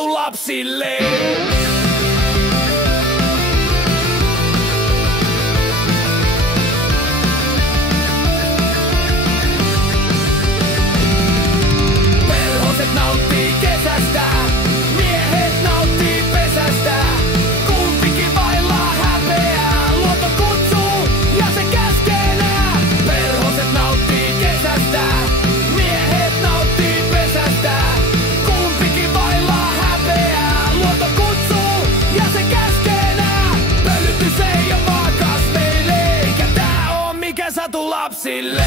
satu lapsille. Perhoset nauttii kesästä, miehet nauttii pesästä. Kumpikin vaillaa häpeää, luonto kutsuu ja se käskee nää. Perhoset nauttii kesästä, miehet nauttii pesästä. Kumpikin vaillaa häpeää, luonto kutsuu ja se käskee nää. Pölytys ei oo vaan kasveille, eikä tää oo mikä satu lapsille.